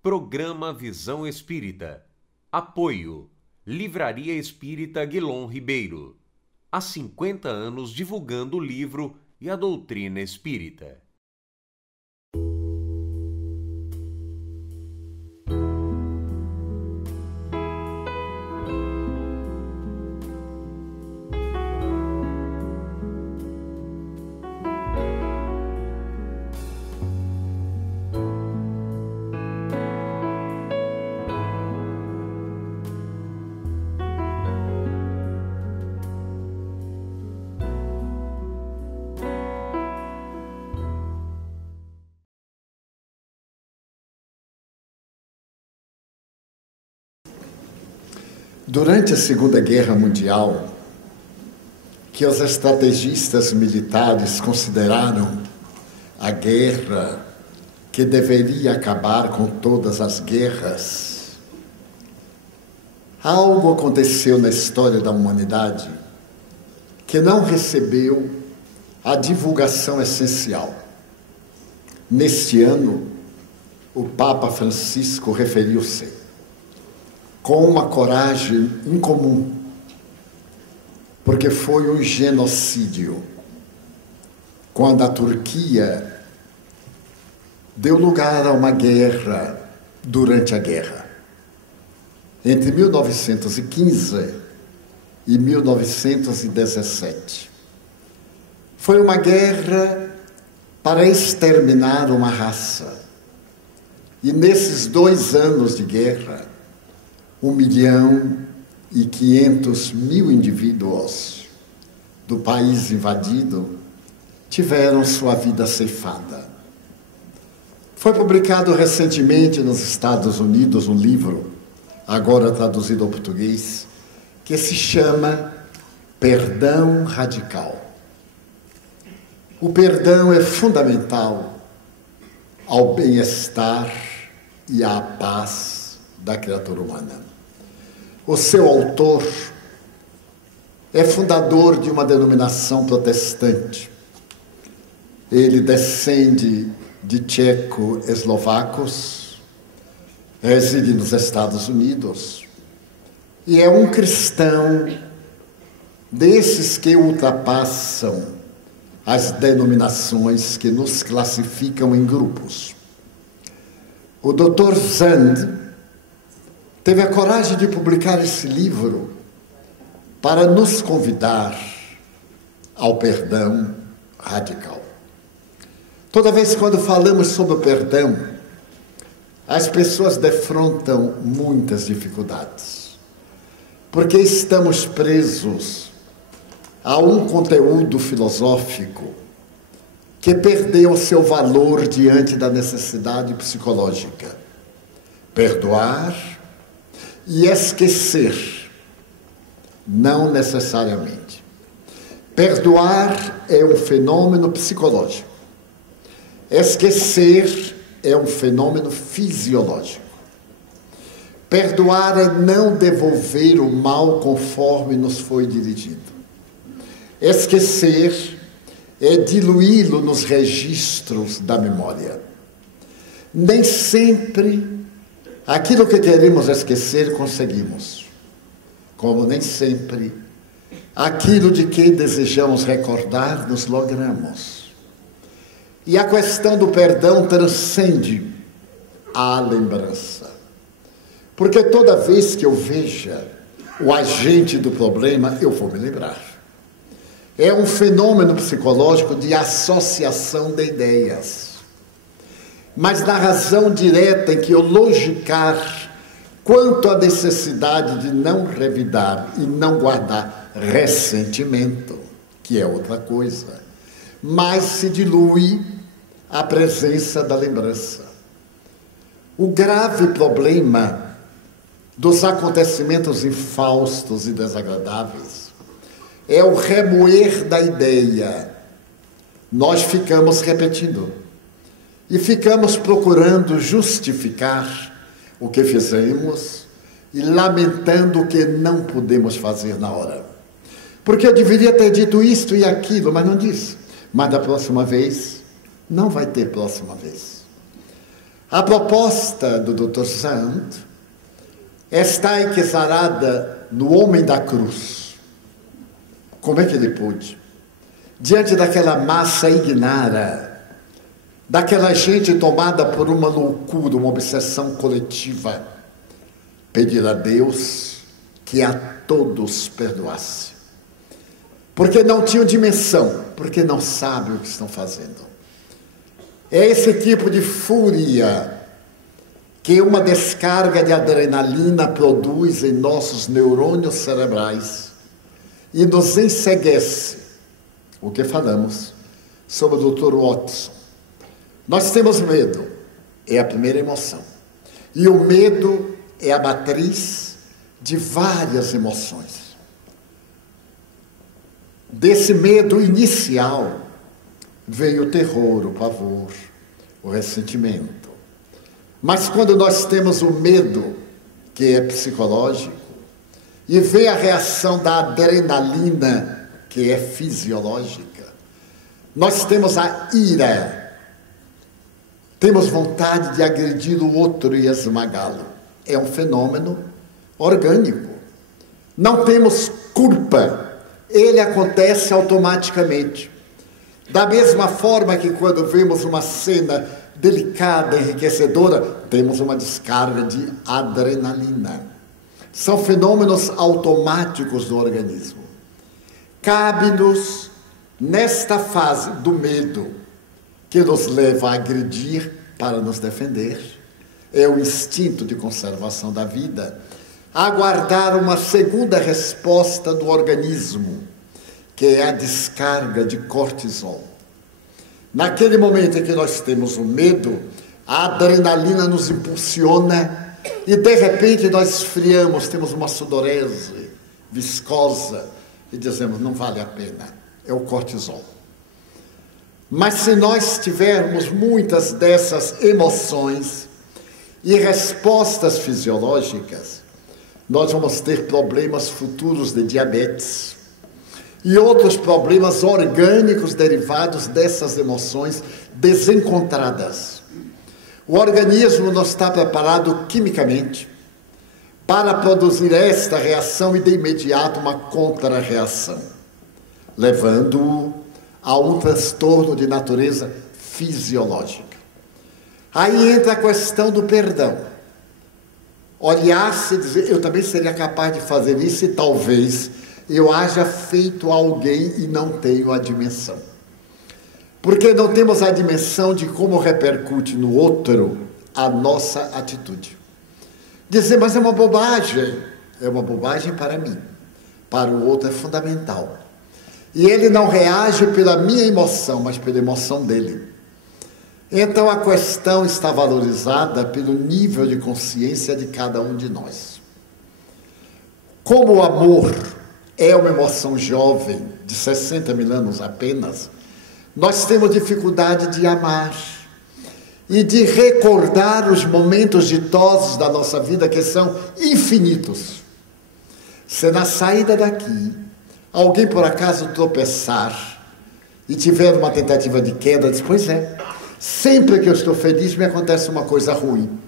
Programa Visão Espírita. Apoio. Livraria Espírita Guilom Ribeiro. Há 50 anos divulgando o livro e a doutrina espírita. Durante a Segunda Guerra Mundial, que os estrategistas militares consideraram a guerra que deveria acabar com todas as guerras, algo aconteceu na história da humanidade que não recebeu a divulgação essencial. Neste ano, o Papa Francisco referiu-se com uma coragem incomum, porque foi um genocídio, quando a Turquia deu lugar a uma guerra durante a guerra. Entre 1915 e 1917. Foi uma guerra para exterminar uma raça. E nesses 2 anos de guerra, 1.500.000 indivíduos do país invadido tiveram sua vida ceifada. Foi publicado recentemente nos Estados Unidos um livro, agora traduzido ao português, que se chama Perdão Radical. O perdão é fundamental ao bem-estar e à paz da criatura humana. O seu autor é fundador de uma denominação protestante. Ele descende de tcheco-eslovacos, reside nos Estados Unidos e é um cristão desses que ultrapassam as denominações que nos classificam em grupos. O Dr. Zand teve a coragem de publicar esse livro para nos convidar ao perdão radical. Toda vez quando falamos sobre o perdão, as pessoas defrontam muitas dificuldades, porque estamos presos a um conteúdo filosófico que perdeu seu valor diante da necessidade psicológica. Perdoar e esquecer, não necessariamente. Perdoar é um fenômeno psicológico. Esquecer é um fenômeno fisiológico. Perdoar é não devolver o mal conforme nos foi dirigido. Esquecer é diluí-lo nos registros da memória. Nem sempre aquilo que queremos esquecer, conseguimos. Como nem sempre, aquilo de que desejamos recordar, nos logramos. E a questão do perdão transcende a lembrança. Porque toda vez que eu veja o agente do problema, eu vou me lembrar. É um fenômeno psicológico de associação de ideias. Mas na razão direta em que eu logicar quanto à necessidade de não revidar e não guardar ressentimento, que é outra coisa, mas se dilui a presença da lembrança. O grave problema dos acontecimentos infaustos e desagradáveis é o remoer da ideia. Nós ficamos repetindo. E ficamos procurando justificar o que fizemos e lamentando o que não pudemos fazer na hora. Porque eu deveria ter dito isto e aquilo, mas não disse. Mas da próxima vez, não vai ter próxima vez. A proposta do Dr. Sand está enquisarada no homem da cruz. Como é que ele pôde? Diante daquela massa ignara, daquela gente tomada por uma loucura, uma obsessão coletiva, pedir a Deus que a todos perdoasse. Porque não tinham dimensão, porque não sabem o que estão fazendo. É esse tipo de fúria que uma descarga de adrenalina produz em nossos neurônios cerebrais e nos enceguece. O que falamos sobre o Dr. Watson. Nós temos medo, é a primeira emoção. E o medo é a matriz de várias emoções. Desse medo inicial veio o terror, o pavor, o ressentimento. Mas quando nós temos o medo, que é psicológico, e vem a reação da adrenalina, que é fisiológica, nós temos a ira, temos vontade de agredir o outro e esmagá-lo. É um fenômeno orgânico. Não temos culpa, ele acontece automaticamente. Da mesma forma que quando vemos uma cena delicada, enriquecedora, temos uma descarga de adrenalina. São fenômenos automáticos do organismo. Cabe-nos, nesta fase do medo, que nos leva a agredir para nos defender, é o instinto de conservação da vida, aguardar uma segunda resposta do organismo, que é a descarga de cortisol. Naquele momento em que nós temos o medo, a adrenalina nos impulsiona e de repente nós esfriamos, temos uma sudorese viscosa e dizemos, não vale a pena, é o cortisol. Mas se nós tivermos muitas dessas emoções e respostas fisiológicas, nós vamos ter problemas futuros de diabetes e outros problemas orgânicos derivados dessas emoções desencontradas. O organismo não está preparado quimicamente para produzir esta reação e de imediato uma contra-reação, levando-o a um transtorno de natureza fisiológica. Aí entra a questão do perdão. Olhar-se e dizer, eu também seria capaz de fazer isso e talvez eu haja feito a alguém e não tenho a dimensão. Porque não temos a dimensão de como repercute no outro a nossa atitude. Dizer, mas é uma bobagem para mim, para o outro é fundamental. E ele não reage pela minha emoção, mas pela emoção dele. Então a questão está valorizada pelo nível de consciência de cada um de nós. Como o amor é uma emoção jovem, de 60 mil anos apenas, nós temos dificuldade de amar e de recordar os momentos ditosos da nossa vida que são infinitos. Se na saída daqui alguém por acaso tropeçar e tiver uma tentativa de queda, diz, pois é, sempre que eu estou feliz me acontece uma coisa ruim.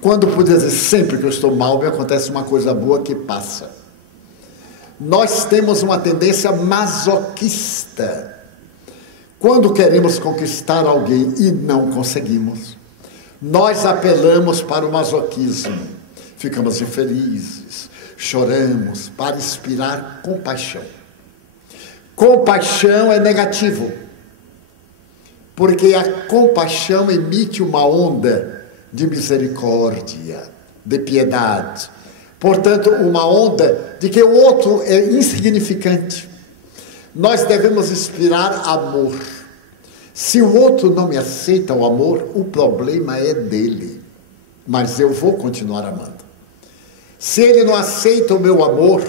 Quando puder dizer sempre que eu estou mal, me acontece uma coisa boa que passa. Nós temos uma tendência masoquista. Quando queremos conquistar alguém e não conseguimos, nós apelamos para o masoquismo. Ficamos infelizes, choramos para inspirar compaixão. Compaixão é negativo, porque a compaixão emite uma onda de misericórdia, de piedade. Portanto, uma onda de que o outro é insignificante. Nós devemos inspirar amor. Se o outro não me aceita o amor, o problema é dele. Mas eu vou continuar amando. Se ele não aceita o meu amor,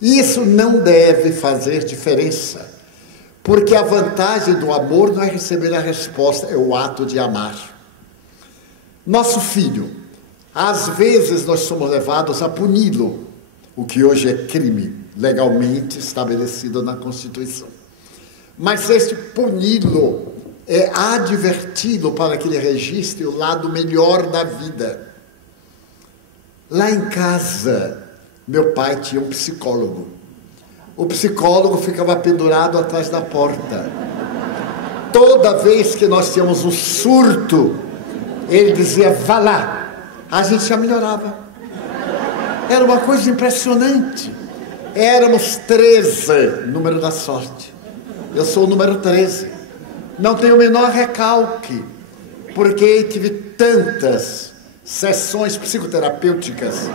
isso não deve fazer diferença. Porque a vantagem do amor não é receber a resposta, é o ato de amar. Nosso filho, às vezes nós somos levados a puni-lo, o que hoje é crime, legalmente estabelecido na Constituição. Mas este puni-lo é adverti-lo para que ele registre o lado melhor da vida. Lá em casa, meu pai tinha um psicólogo. O psicólogo ficava pendurado atrás da porta. Toda vez que nós tínhamos um surto, ele dizia, vá lá. A gente já melhorava. Era uma coisa impressionante. Éramos 13, número da sorte. Eu sou o número 13. Não tenho o menor recalque, porque tive tantas sessões psicoterapêuticas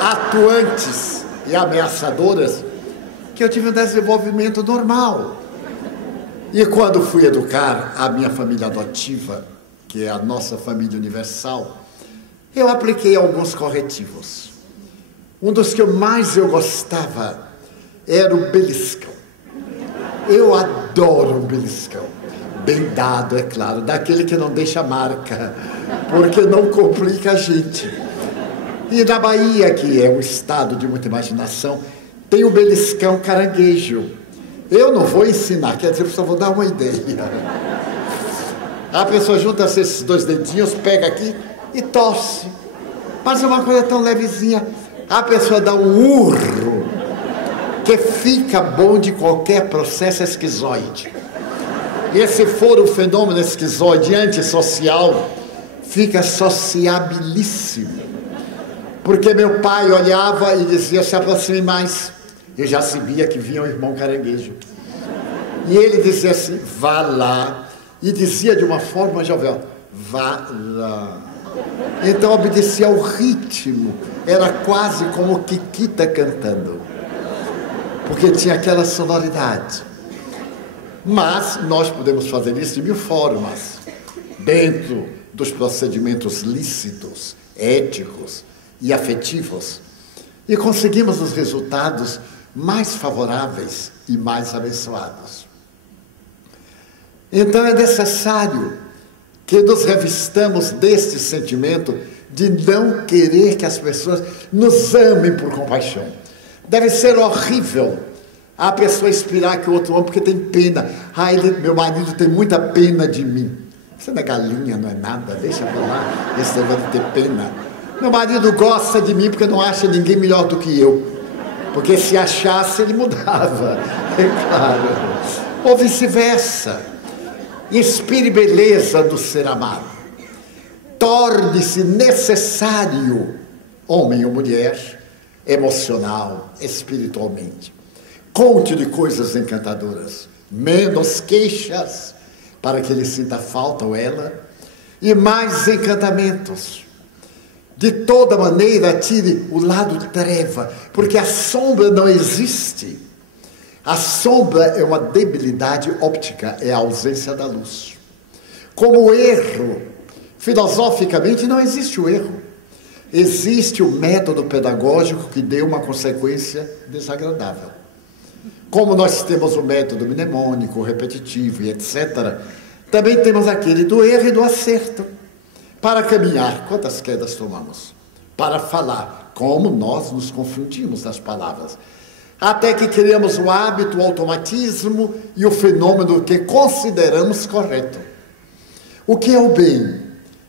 atuantes e ameaçadoras que eu tive um desenvolvimento normal. E quando fui educar a minha família adotiva, que é a nossa família universal, eu apliquei alguns corretivos. Um dos que mais eu gostava era o beliscão. Eu adoro o beliscão. Bem dado, é claro, daquele que não deixa marca, porque não complica a gente. E na Bahia, que é um estado de muita imaginação, tem o beliscão caranguejo. Eu não vou ensinar, quer dizer, eu só vou dar uma ideia. A pessoa junta esses dois dedinhos, pega aqui e torce. Mas é uma coisa tão levezinha. A pessoa dá um urro, que fica bom de qualquer processo esquizoide. E se for o fenômeno esquizoide antissocial, fica sociabilíssimo. Porque meu pai olhava e dizia, se aproxime mais. Eu já sabia que vinha o irmão caranguejo. E ele dizia assim, vá lá. E dizia de uma forma jovial, vá lá. Então obedecia ao ritmo. Era quase como Kikita cantando. Porque tinha aquela sonoridade. Mas nós podemos fazer isso de mil formas. Dentro dos procedimentos lícitos, éticos e afetivos. E conseguimos os resultados mais favoráveis e mais abençoados. Então é necessário que nos revistamos deste sentimento de não querer que as pessoas nos amem por compaixão. Deve ser horrível a pessoa inspirar que o outro ama porque tem pena. Meu marido tem muita pena de mim. Você não é galinha, não é nada, deixa pra lá, esse negócio de ter pena. Meu marido gosta de mim porque não acha ninguém melhor do que eu. Porque se achasse, ele mudava, é claro. Ou vice-versa. Inspire beleza do ser amado. Torne-se necessário, homem ou mulher, emocional, espiritualmente. Conte-lhe coisas encantadoras. Menos queixas, para que ele sinta falta ou ela. E mais encantamentos. De toda maneira, tire o lado treva, porque a sombra não existe. A sombra é uma debilidade óptica, é a ausência da luz. Como o erro, filosoficamente não existe o erro. Existe o método pedagógico que deu uma consequência desagradável. Como nós temos o método mnemônico, repetitivo e etc., também temos aquele do erro e do acerto. Para caminhar, quantas quedas tomamos? Para falar, como nós nos confundimos nas palavras. Até que criamos o hábito, o automatismo e o fenômeno que consideramos correto. O que é o bem?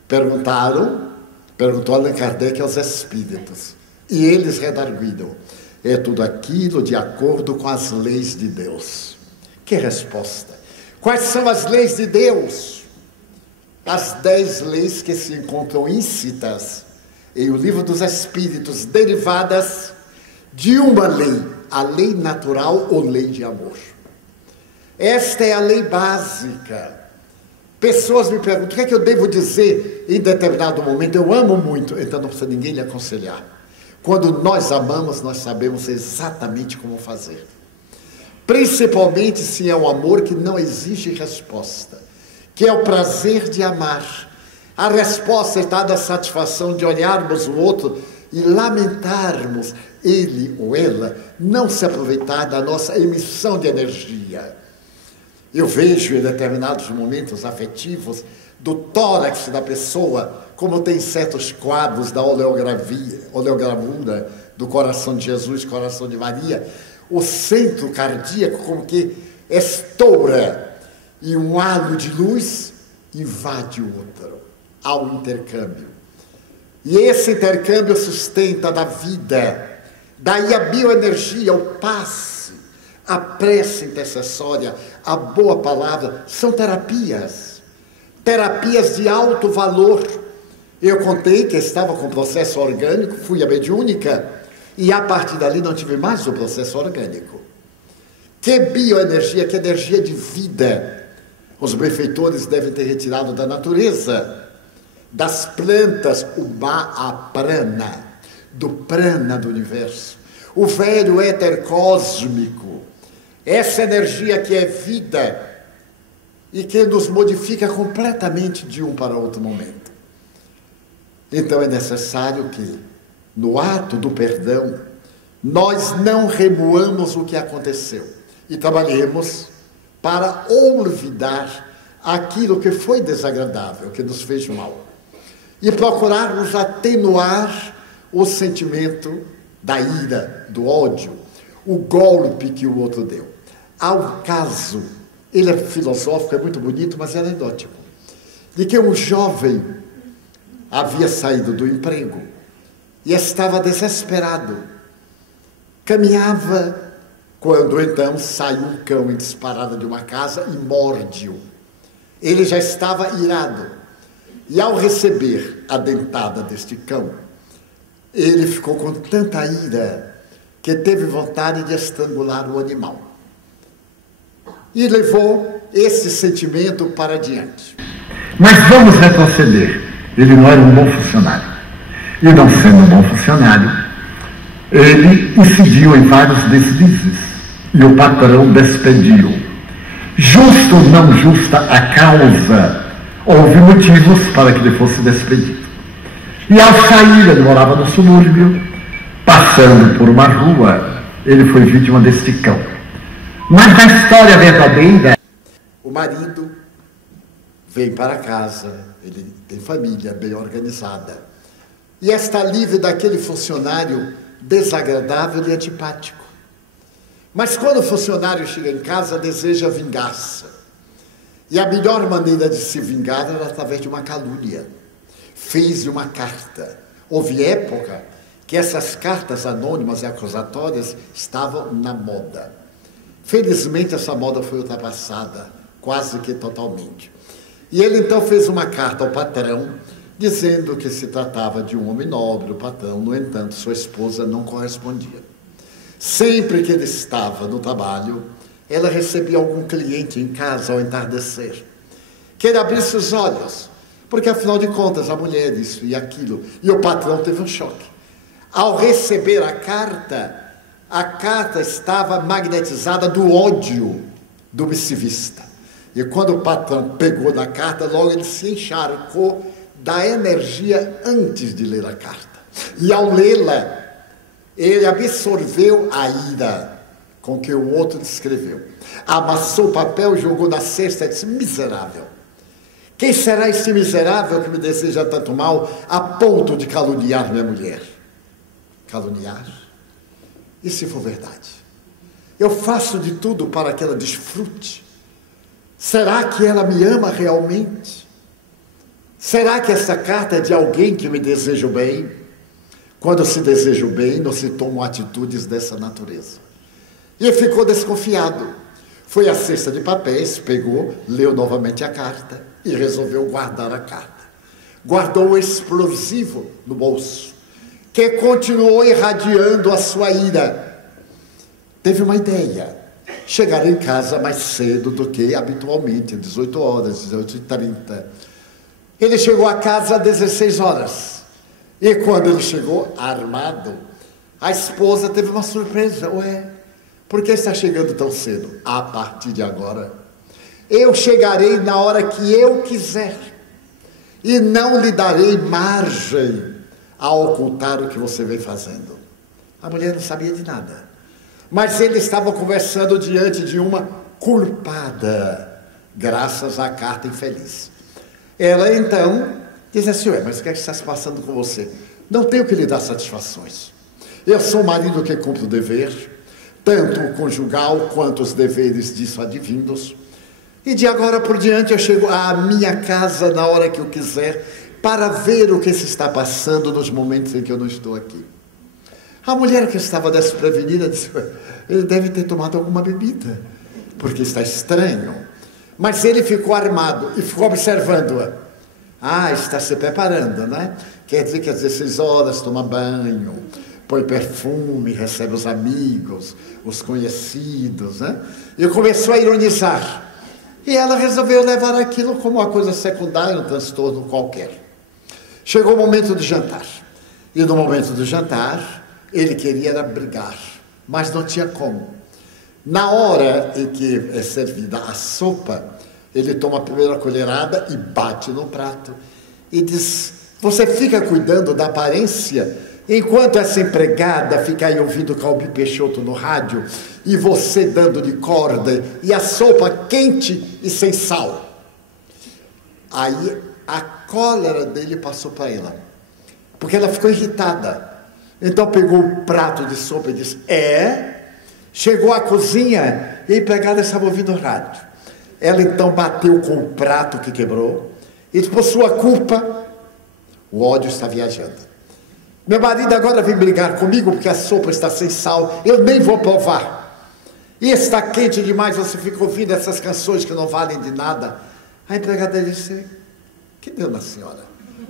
Perguntou Allan Kardec aos espíritos. E eles redarguiram. É tudo aquilo de acordo com as leis de Deus. Que resposta? Quais são as leis de Deus? As 10 leis que se encontram íncitas em O Livro dos Espíritos, derivadas de uma lei, a lei natural ou lei de amor. Esta é a lei básica. Pessoas me perguntam, o que é que eu devo dizer em determinado momento? Eu amo muito, então não precisa ninguém lhe aconselhar. Quando nós amamos, nós sabemos exatamente como fazer. Principalmente se é um amor que não exige resposta, que é o prazer de amar. A resposta está da satisfação de olharmos o outro e lamentarmos ele ou ela não se aproveitar da nossa emissão de energia. Eu vejo em determinados momentos afetivos do tórax da pessoa, como tem certos quadros da oleogravura do coração de Jesus, coração de Maria, o centro cardíaco como que estoura. e um halo de luz invade o útero. Há um intercâmbio. E esse intercâmbio sustenta da vida. Daí a bioenergia, o passe, a prece intercessória, a boa palavra, são terapias. Terapias de alto valor. Eu contei que estava com processo orgânico, fui a mediúnica, e a partir dali não tive mais o processo orgânico. Que bioenergia, que energia de vida. Os benfeitores devem ter retirado da natureza, das plantas, o Mahaprana, do prana do universo, o velho éter cósmico, essa energia que é vida e que nos modifica completamente de um para outro momento. Então é necessário que, no ato do perdão, nós não remoamos o que aconteceu e trabalhemos para olvidar aquilo que foi desagradável, que nos fez mal. E procurarmos atenuar o sentimento da ira, do ódio, o golpe que o outro deu. Há um caso, ele é filosófico, é muito bonito, mas é anedótico, de que um jovem havia saído do emprego e estava desesperado. Caminhava, quando então sai um cão em disparada de uma casa e morde-o. Ele já estava irado. E ao receber a dentada deste cão, ele ficou com tanta ira que teve vontade de estrangular o animal. E levou esse sentimento para diante. Mas vamos retroceder. Ele não era um bom funcionário. E não sendo um bom funcionário, ele incidiu em vários deslizes. E o patrão despediu. Justa ou não justa a causa, houve motivos para que ele fosse despedido. E ao sair, ele morava no subúrbio, passando por uma rua, ele foi vítima deste cão. Mas na história verdadeira, o marido vem para casa, ele tem família bem organizada, e está livre daquele funcionário desagradável e antipático. Mas quando o funcionário chega em casa, deseja vingança. E a melhor maneira de se vingar era através de uma calúnia. Fez uma carta. Houve época que essas cartas anônimas e acusatórias estavam na moda. Felizmente essa moda foi ultrapassada, quase que totalmente. E ele então fez uma carta ao patrão, dizendo que se tratava de um homem nobre, o patrão, no entanto, sua esposa não correspondia. Sempre que ele estava no trabalho, ela recebia algum cliente em casa ao entardecer, que ele abrisse os olhos, porque afinal de contas a mulher isso e aquilo, e o patrão teve um choque. Ao receber a carta estava magnetizada do ódio do missivista. E quando o patrão pegou na carta, logo ele se encharcou da energia antes de ler a carta. E ao lê-la, ele absorveu a ira com que o outro descreveu. Amassou o papel, jogou na cesta e disse: miserável. Quem será esse miserável que me deseja tanto mal a ponto de caluniar minha mulher? Caluniar? E se for verdade? Eu faço de tudo para que ela desfrute. Será que ela me ama realmente? Será que essa carta é de alguém que me deseja o bem? Quando se deseja o bem, não se tomam atitudes dessa natureza. E ele ficou desconfiado. Foi à cesta de papéis, pegou, leu novamente a carta e resolveu guardar a carta. Guardou o explosivo no bolso, que continuou irradiando a sua ira. Teve uma ideia: chegar em casa mais cedo do que habitualmente, 18 horas, 18h30. Ele chegou a casa às 16 horas. E quando ele chegou armado, a esposa teve uma surpresa. Ué, por que está chegando tão cedo? A partir de agora, eu chegarei na hora que eu quiser. E não lhe darei margem a ocultar o que você vem fazendo. A mulher não sabia de nada. Mas ele estava conversando diante de uma culpada, graças à carta infeliz. Ela então diz assim: ué, mas o que é que está se passando com você? Não tenho que lhe dar satisfações. Eu sou o marido que cumpre o dever, tanto o conjugal quanto os deveres disso advindos. E de agora por diante eu chego à minha casa na hora que eu quiser, para ver o que se está passando nos momentos em que eu não estou aqui. A mulher que estava desprevenida disse: ele deve ter tomado alguma bebida, porque está estranho. Mas ele ficou armado e ficou observando-a. Ah, está se preparando, né? Quer dizer que às 16 horas toma banho, põe perfume, recebe os amigos, os conhecidos, né? E começou a ironizar. E ela resolveu levar aquilo como uma coisa secundária, um transtorno qualquer. Chegou o momento do jantar. E no momento do jantar, ele queria era brigar, mas não tinha como. Na hora em que é servida a sopa, ele toma a primeira colherada e bate no prato. E diz: você fica cuidando da aparência, enquanto essa empregada fica aí ouvindo Calbi Peixoto no rádio, e você dando-lhe corda, e a sopa quente e sem sal. Aí a cólera dele passou para ela, porque ela ficou irritada. Então pegou o prato de sopa e disse: chegou à cozinha e a empregada estava ouvindo o rádio. Ela então bateu com o prato que quebrou e disse: por sua culpa, o ódio está viajando. Meu marido agora vem brigar comigo porque a sopa está sem sal, eu nem vou provar. E está quente demais, você fica ouvindo essas canções que não valem de nada. A empregada disse: que deu na senhora?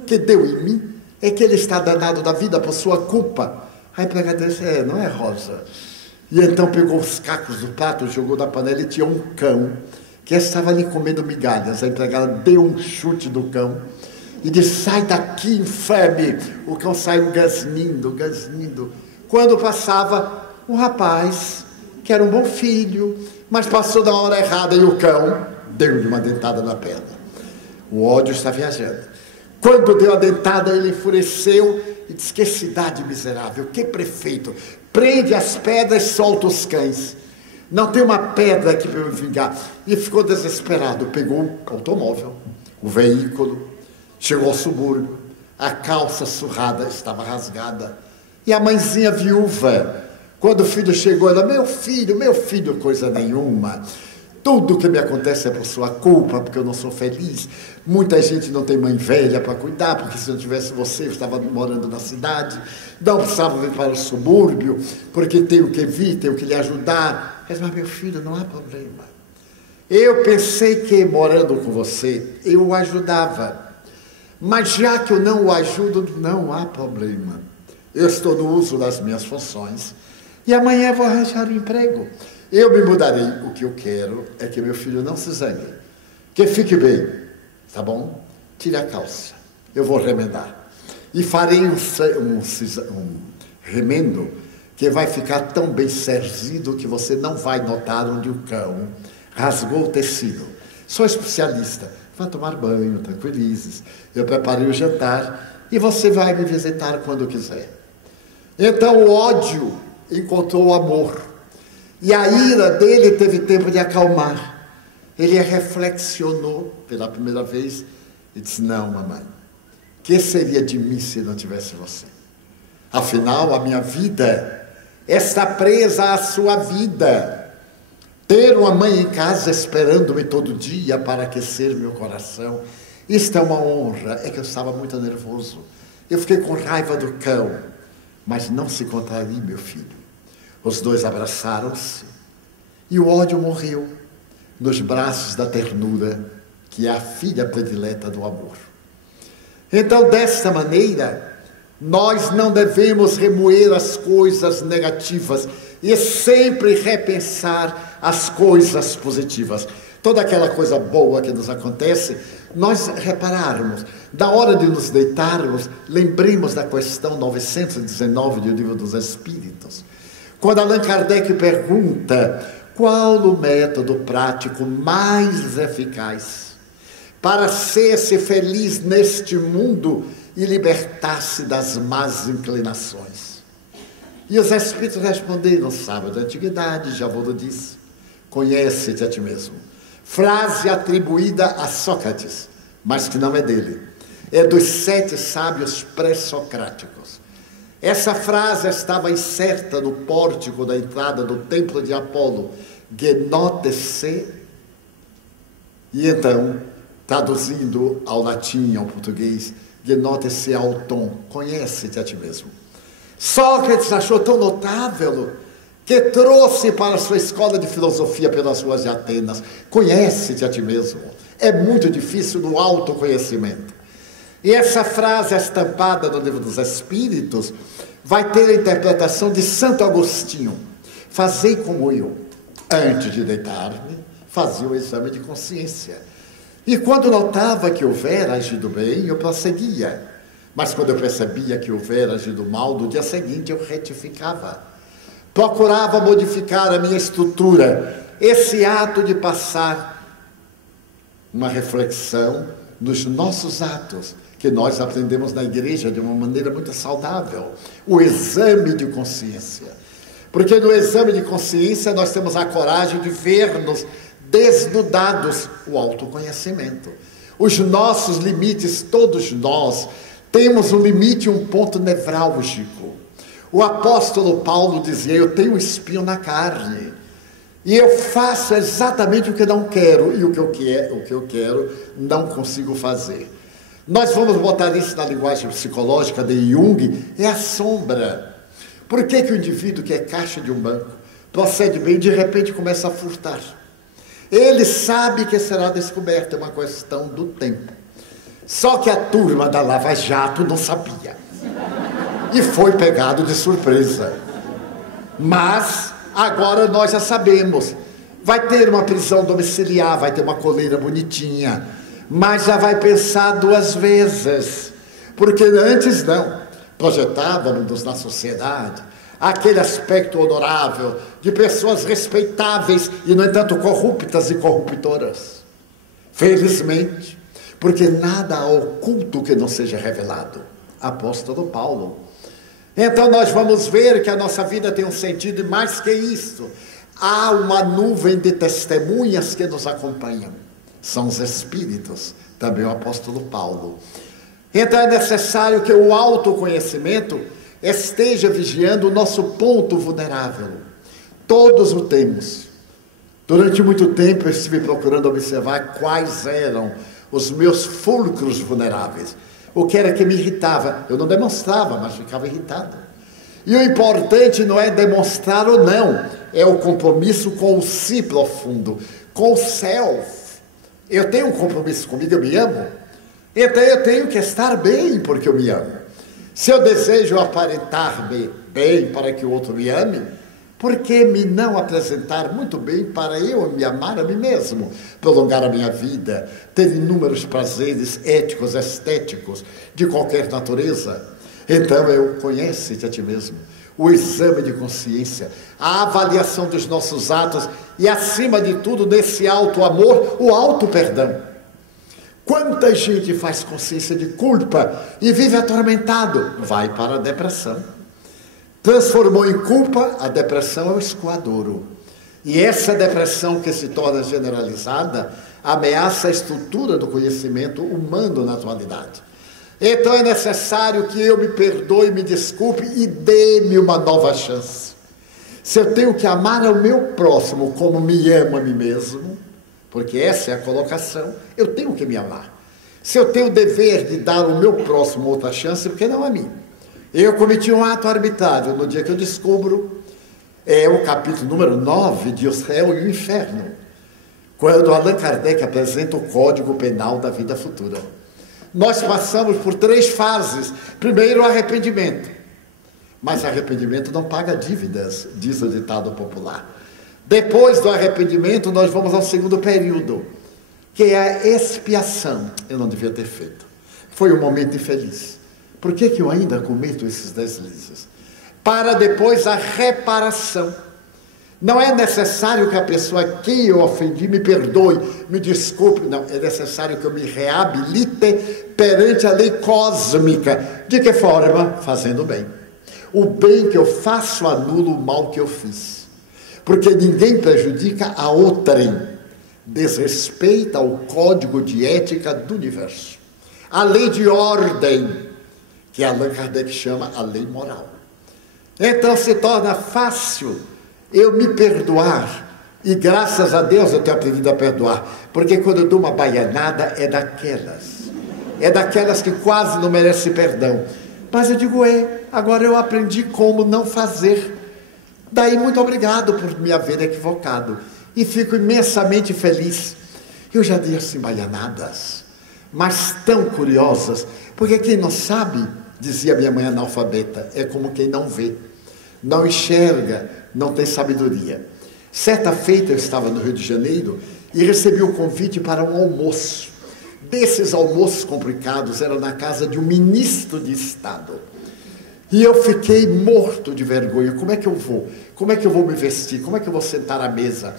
Que deu em mim? É que ele está danado da vida por sua culpa. A empregada disse: não é, Rosa? E então pegou os cacos do prato, jogou na panela e tinha um cão que estava ali comendo migalhas. A empregada deu um chute do cão e disse: sai daqui, infame! O cão saiu gasnindo, gasnindo. Quando passava um rapaz, que era um bom filho, mas passou da hora errada e o cão deu-lhe uma dentada na perna. O ódio está viajando. Quando deu a dentada, ele enfureceu e disse: que cidade miserável, que prefeito, prende as pedras e solta os cães. Não tem uma pedra aqui para me vingar. E ficou desesperado, pegou o automóvel, o veículo, chegou ao subúrbio, a calça surrada estava rasgada. E a mãezinha viúva, quando o filho chegou, ela: meu filho, coisa nenhuma. Tudo que me acontece é por sua culpa, porque eu não sou feliz. Muita gente não tem mãe velha para cuidar, porque se não tivesse você, eu estava morando na cidade. Não precisava vir para o subúrbio, porque tenho que vir, tenho que lhe ajudar. Mas meu filho, não há problema. Eu pensei que morando com você, eu o ajudava. Mas já que eu não o ajudo, não há problema. Eu estou no uso das minhas funções e amanhã vou arranjar um emprego. Eu me mudarei. O que eu quero é que meu filho não se zangue, que fique bem, tá bom? Tire a calça, eu vou remendar. E farei um remendo que vai ficar tão bem cerzido que você não vai notar onde o cão rasgou o tecido. Sou especialista. Vá tomar banho, tranquilize-se. Eu preparei o jantar e você vai me visitar quando quiser. Então o ódio encontrou o amor. E a ira dele teve tempo de acalmar. Ele reflexionou pela primeira vez e disse: não, mamãe, que seria de mim se não tivesse você? Afinal, a minha vida está presa à sua vida. Ter uma mãe em casa esperando-me todo dia para aquecer meu coração, isto é uma honra. É que eu estava muito nervoso. Eu fiquei com raiva do cão, mas não se contrarie, meu filho. Os dois abraçaram-se e o ódio morreu nos braços da ternura, que é a filha predileta do amor. Então, desta maneira, nós não devemos remoer as coisas negativas e sempre repensar as coisas positivas. Toda aquela coisa boa que nos acontece, nós repararmos. Da hora de nos deitarmos, lembremos da questão 919 do Livro dos Espíritos. Quando Allan Kardec pergunta qual o método prático mais eficaz para ser-se feliz neste mundo e libertar-se das más inclinações. E os Espíritos responderam: sábio da antiguidade, já vos disse, conhece-te a ti mesmo. Frase atribuída a Sócrates, mas que não é dele. É dos 7 sábios pré-socráticos. Essa frase estava incerta no pórtico da entrada do templo de Apolo. Genote-se E então, traduzindo ao latim, ao português, gnóte-se auton, conhece-te a ti mesmo. Sócrates achou tão notável que trouxe para a sua escola de filosofia pelas ruas de Atenas, conhece-te a ti mesmo. É muito difícil no autoconhecimento. E essa frase estampada no Livro dos Espíritos vai ter a interpretação de Santo Agostinho. Fazei como eu, antes de deitar-me, fazia o exame de consciência. E quando notava que houvera agido bem, eu prosseguia. Mas quando eu percebia que houvera agido mal, no dia seguinte eu retificava. Procurava modificar a minha estrutura. Esse ato de passar uma reflexão nos nossos atos, que nós aprendemos na igreja de uma maneira muito saudável. O exame de consciência. Porque no exame de consciência nós temos a coragem de ver-nos desnudados, o autoconhecimento. Os nossos limites, todos nós, temos um limite, um ponto nevrálgico. O apóstolo Paulo dizia, eu tenho um espinho na carne, e eu faço exatamente o que não quero, e o que eu quero não consigo fazer. Nós vamos botar isso na linguagem psicológica de Jung, é a sombra. Por que o indivíduo que é caixa de um banco procede bem e de repente começa a furtar? Ele sabe que será descoberto, é uma questão do tempo. Só que a turma da Lava Jato não sabia. E foi pegado de surpresa. Mas agora nós já sabemos. Vai ter uma prisão domiciliar, vai ter uma coleira bonitinha, mas já vai pensar duas vezes. Porque antes não. Projetávamos na sociedade aquele aspecto honorável de pessoas respeitáveis e, no entanto, corruptas e corruptoras. Felizmente, porque nada há oculto que não seja revelado. Apóstolo Paulo. Então nós vamos ver que a nossa vida tem um sentido, e mais que isso, há uma nuvem de testemunhas que nos acompanham. São os Espíritos, também o apóstolo Paulo. Então é necessário que o autoconhecimento esteja vigiando o nosso ponto vulnerável. Todos o temos. Durante muito tempo eu estive procurando observar quais eram os meus fulcros vulneráveis. O que era que me irritava? Eu não demonstrava, mas ficava irritado. E o importante não é demonstrar ou não, é o compromisso com o si profundo, com o self. Eu tenho um compromisso comigo, eu me amo. Então eu tenho que estar bem porque eu me amo. Se eu desejo aparentar-me bem para que o outro me ame, por que me não apresentar muito bem para eu me amar a mim mesmo? Prolongar a minha vida, ter inúmeros prazeres éticos, estéticos, de qualquer natureza. Então eu conhece-te a ti mesmo. O exame de consciência, a avaliação dos nossos atos e, acima de tudo, nesse alto amor, o alto perdão. Quanta gente faz consciência de culpa e vive atormentado? Vai para a depressão. Transformou em culpa, a depressão é o escoadouro. E essa depressão que se torna generalizada ameaça a estrutura do conhecimento humano na atualidade. Então é necessário que eu me perdoe, me desculpe e dê-me uma nova chance. Se eu tenho que amar ao meu próximo como me amo a mim mesmo, porque essa é a colocação, eu tenho que me amar. Se eu tenho o dever de dar ao meu próximo outra chance, por que não a mim? Eu cometi um ato arbitrário no dia que eu descubro, o capítulo número 9 de O Céu e o Inferno, quando Allan Kardec apresenta o Código Penal da Vida Futura. Nós passamos por 3 fases. Primeiro, o arrependimento. Mas arrependimento não paga dívidas, diz o ditado popular. Depois do arrependimento, nós vamos ao segundo período, que é a expiação. Eu não devia ter feito. Foi um momento infeliz. Por que eu ainda cometo esses deslizes? Para depois a reparação. Não é necessário que a pessoa a quem eu ofendi me perdoe, me desculpe. Não, é necessário que eu me reabilite perante a lei cósmica. De que forma? Fazendo bem. O bem que eu faço anula o mal que eu fiz. Porque ninguém prejudica a outrem. Desrespeita o código de ética do universo. A lei de ordem, que Allan Kardec chama a lei moral. Então se torna fácil eu me perdoar E graças a Deus eu tenho aprendido a perdoar. Porque quando eu dou uma baianada, é daquelas. É daquelas que quase não merece perdão. Mas eu digo, agora eu aprendi como não fazer. Daí, muito obrigado por me haver equivocado. E fico imensamente feliz. Eu já dei assim baianadas, mas tão curiosas. Porque quem não sabe, dizia minha mãe analfabeta, é como quem não vê. Não enxerga, não tem sabedoria. Certa feita eu estava no Rio de Janeiro e recebi o convite para um almoço. Desses almoços complicados, era na casa de um ministro de Estado. E eu fiquei morto de vergonha. Como é que eu vou? Como é que eu vou me vestir? Como é que eu vou sentar à mesa?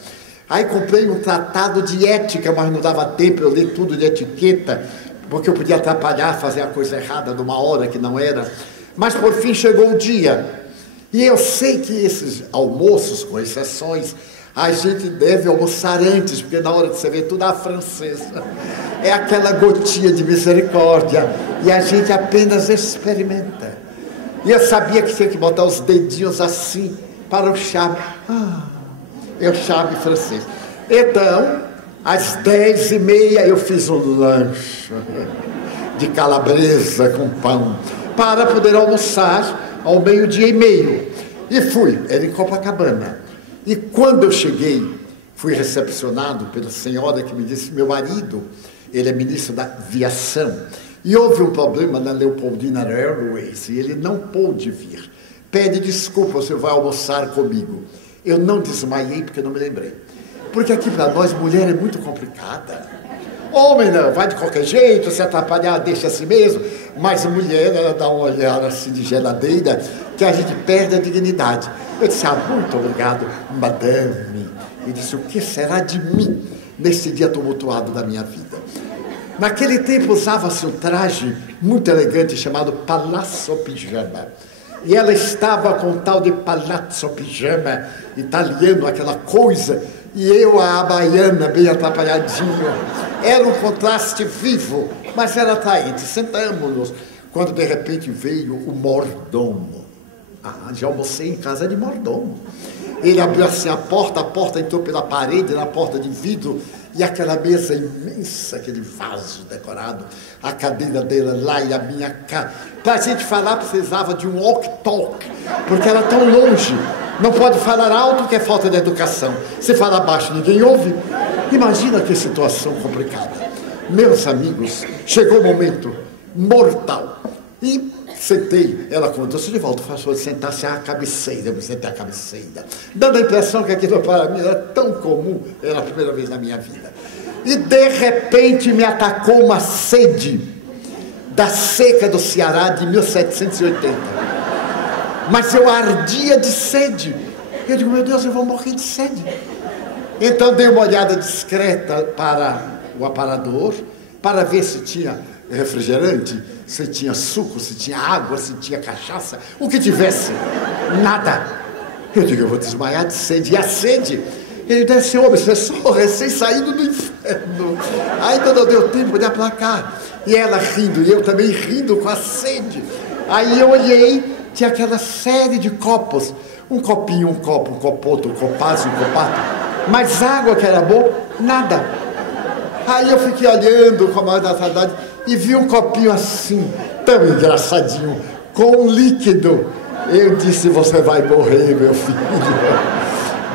Aí comprei um tratado de ética, mas não dava tempo, eu li tudo de etiqueta, porque eu podia atrapalhar, fazer a coisa errada numa hora que não era. Mas por fim chegou o dia. E eu sei que esses almoços, com exceções, a gente deve almoçar antes, porque na hora de você ver tudo à francesa. É aquela gotinha de misericórdia, e a gente apenas experimenta. E eu sabia que tinha que botar os dedinhos assim, para o charme. É o charme francês. Então, às 10h30 eu fiz um lanche de calabresa com pão, para poder almoçar ao 12h30. E fui, era em Copacabana. E quando eu cheguei, fui recepcionado pela senhora que me disse, meu marido, ele é ministro da aviação, e houve um problema na Leopoldina Airways, e ele não pôde vir. Pede desculpa, você vai almoçar comigo. Eu não desmaiei porque não me lembrei. Porque aqui para nós, mulher é muito complicada. Homem não, vai de qualquer jeito, se atrapalhar, deixa assim mesmo. Mas a mulher, ela dá uma olhada assim de geladeira, que a gente perde a dignidade. Eu disse, muito obrigado, madame. E disse, o que será de mim nesse dia tumultuado da minha vida? Naquele tempo usava-se um traje muito elegante chamado Palazzo Pigiama. E ela estava com um tal de Palazzo Pigiama italiano, aquela coisa, e eu a baiana bem atrapalhadinho. Era um contraste vivo, mas era atraente. Sentamos-nos, quando de repente veio o mordomo. Já almocei em casa de mordomo. Ele abriu assim a porta entrou pela parede, na porta de vidro, e aquela mesa imensa, aquele vaso decorado, a cadeira dela lá e a minha cara. Para a gente falar, precisava de um walk-talk, porque era tão longe. Não pode falar alto, que é falta de educação. Se fala baixo, ninguém ouve. Imagina que situação complicada. Meus amigos, chegou o momento mortal. E sentei, ela contou-se de volta, faz favor, sentar-se à cabeceira, eu me sentei à cabeceira, dando a impressão que aquilo para mim era tão comum, era a primeira vez na minha vida. E de repente me atacou uma sede da seca do Ceará de 1780. Mas eu ardia de sede. Eu digo, meu Deus, eu vou morrer de sede. Então dei uma olhada discreta para o aparador, para ver se tinha refrigerante, se tinha suco, se tinha água, se tinha cachaça, o que tivesse, nada. Eu digo, eu vou desmaiar de sede. E a sede, ele deve ser homem, você é só recém-saído do inferno. Ainda não deu tempo de aplacar. E ela rindo, e eu também rindo com a sede. Aí eu olhei, tinha aquela série de copos, um copinho, um copo, um copoto, um copazo, um copato, mas água que era boa, nada. Aí eu fiquei olhando com a maior da saudade e vi um copinho assim, tão engraçadinho, com um líquido. Eu disse, você vai morrer, meu filho.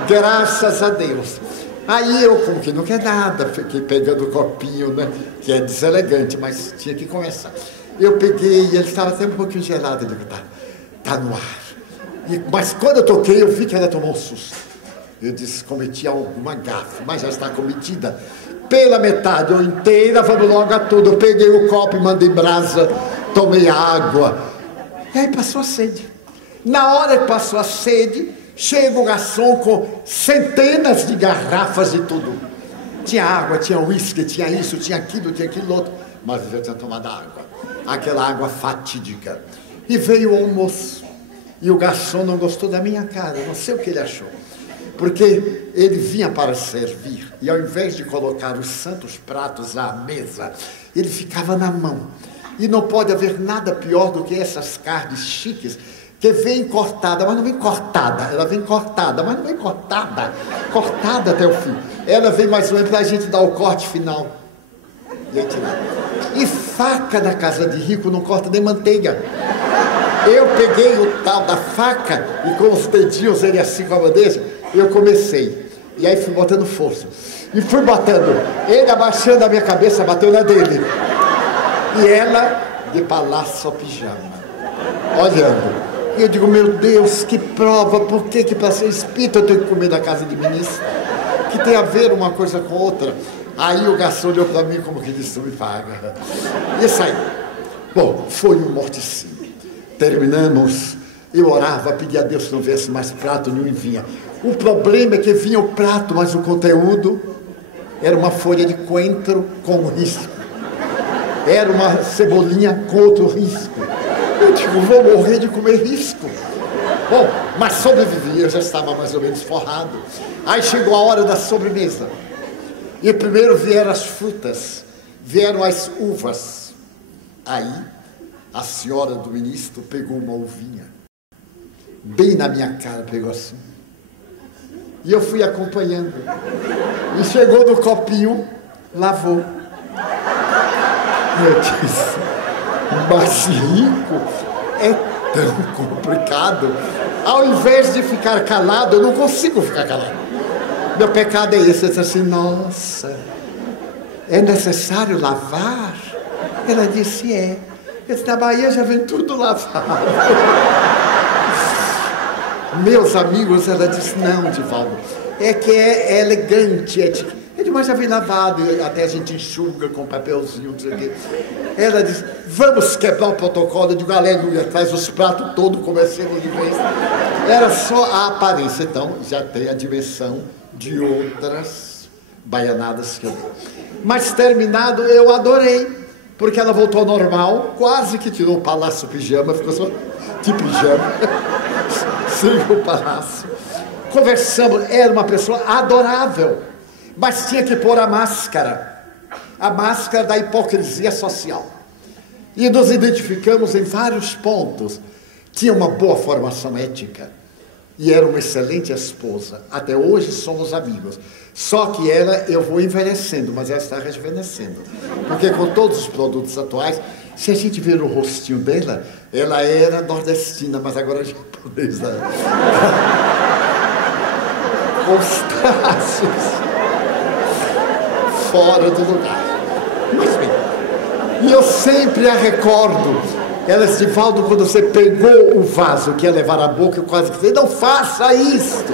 Graças a Deus. Aí eu, como que não quer nada, fiquei pegando o copinho, né, que é deselegante, mas tinha que começar. Eu peguei, e ele estava até um pouquinho gelado, eu digo, tá no ar. Mas quando eu toquei, eu vi que ela tomou um susto. Eu disse, cometi alguma gafe, mas já está cometida. Pela metade ou inteira, vamos logo a tudo. Eu peguei o copo e mandei brasa, tomei água. E aí passou a sede. Na hora que passou a sede, chega o garçom com centenas de garrafas de tudo. Tinha água, tinha uísque, tinha isso, tinha aquilo outro. Mas eu já tinha tomado água. Aquela água fatídica. E veio o almoço. E o garçom não gostou da minha cara, não sei o que ele achou. Porque ele vinha para servir, e ao invés de colocar os santos pratos à mesa, ele ficava na mão. E não pode haver nada pior do que essas carnes chiques, que vem cortada, mas não vem cortada. Ela vem cortada, mas não vem cortada. Cortada até o fim. Ela vem mais ou menos para a gente dar o corte final. E faca na casa de rico não corta nem manteiga. Eu peguei o tal da faca e com os dedinhos ele assim com a bandeja, eu comecei. E aí fui botando força. E fui botando. Ele abaixando a minha cabeça, bateu na dele. E ela de palácio ao pijama, olhando. E eu digo, meu Deus, que prova, por que para ser espírita eu tenho que comer na casa de ministro? Que tem a ver uma coisa com outra. Aí o garçom olhou para mim como que disse, tu me paga. E saiu. Bom, foi um morticínio. Terminamos, eu orava, pedia a Deus que não viesse mais prato nenhum e vinha. O problema é que vinha o prato, mas o conteúdo era uma folha de coentro com risco. Era uma cebolinha com outro risco. Eu digo, vou morrer de comer risco. Bom, mas sobrevivi, eu já estava mais ou menos forrado. Aí chegou a hora da sobremesa. E primeiro vieram as frutas, vieram as uvas. Aí, a senhora do ministro pegou uma uvinha, bem na minha cara, pegou assim. E eu fui acompanhando. E chegou no copinho, lavou. Eu disse, mas rico é tão complicado. Ao invés de ficar calado, eu não consigo ficar calado. Meu pecado é esse. Eu disse assim, nossa, é necessário lavar? Ela disse, é. Eu disse, na Bahia já vem tudo lavado. Meus amigos, ela disse, não, Divaldo, é que é elegante, é tipo... Eu disse, mas já vem lavado, até a gente enxuga com papelzinho, não sei o quê. Ela disse, vamos quebrar o protocolo. Eu digo, aleluia, traz os pratos todos, comecemos de vez. Era só a aparência, então já tem a dimensão de outras baianadas que eu dei. Mas terminado, eu adorei, porque ela voltou ao normal, quase que tirou o palácio pijama, ficou só de pijama, sem o palácio. Conversamos, era uma pessoa adorável, mas tinha que pôr a máscara da hipocrisia social. E nos identificamos em vários pontos. Tinha uma boa formação ética e era uma excelente esposa. Até hoje somos amigos. Só que ela, eu vou envelhecendo, mas ela está rejuvenescendo. Porque com todos os produtos atuais, se a gente ver o rostinho dela, ela era nordestina, mas agora é japonesa. Com os traços fora do lugar. Mas bem, e eu sempre a recordo. Ela disse, Divaldo, quando você pegou o vaso que ia levar à boca, eu quase disse, não faça isto.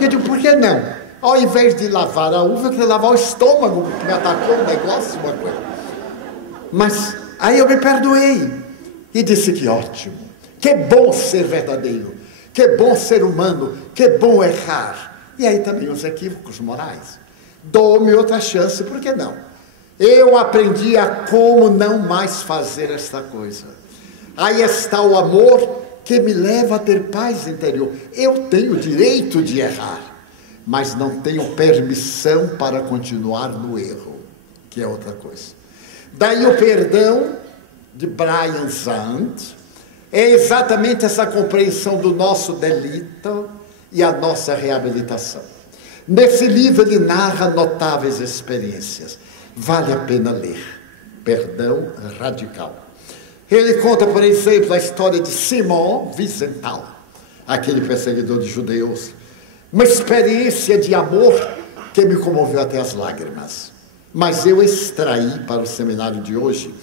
E eu digo, por que não? Ao invés de lavar a uva, eu queria lavar o estômago, porque me atacou um negócio, uma coisa. Mas aí eu me perdoei e disse que ótimo, que bom ser verdadeiro, que bom ser humano, que bom errar. E aí também os equívocos morais. Dou-me outra chance, por que não? Eu aprendi a como não mais fazer esta coisa. Aí está o amor que me leva a ter paz interior. Eu tenho direito de errar, mas não tenho permissão para continuar no erro, que é outra coisa. Daí o perdão de Brian Zahnd é exatamente essa compreensão do nosso delito e a nossa reabilitação. Nesse livro ele narra notáveis experiências. Vale a pena ler. Perdão radical. Ele conta, por exemplo, a história de Simon Wiesenthal, aquele perseguidor de judeus. Uma experiência de amor que me comoveu até as lágrimas. Mas eu extraí para o seminário de hoje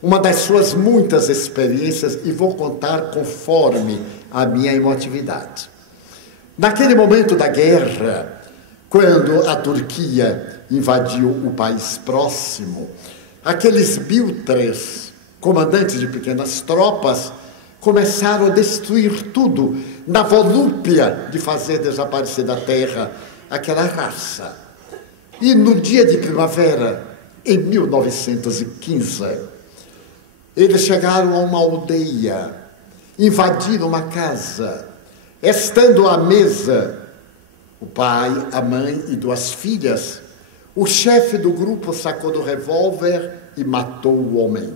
uma das suas muitas experiências e vou contar conforme a minha emotividade. Naquele momento da guerra, quando a Turquia invadiu o país próximo, aqueles biltres, comandantes de pequenas tropas, começaram a destruir tudo na volúpia de fazer desaparecer da terra aquela raça. E no dia de primavera, em 1915, eles chegaram a uma aldeia, invadiram uma casa, estando à mesa, o pai, a mãe e duas filhas, o chefe do grupo sacou do revólver e matou o homem.